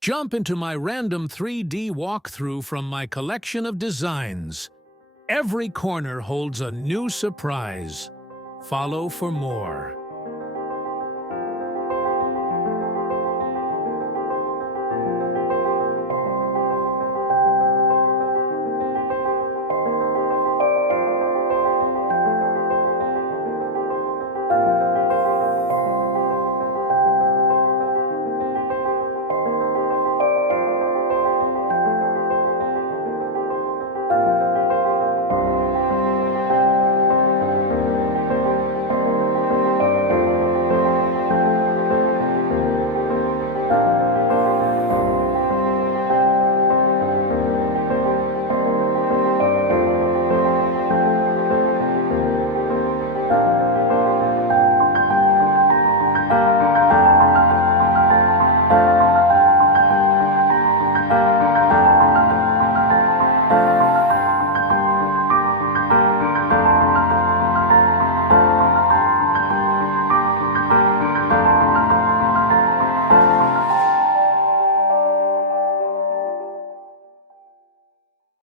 Jump into my random 3D walkthrough from my collection of designs. Every corner holds a new surprise. Follow for more.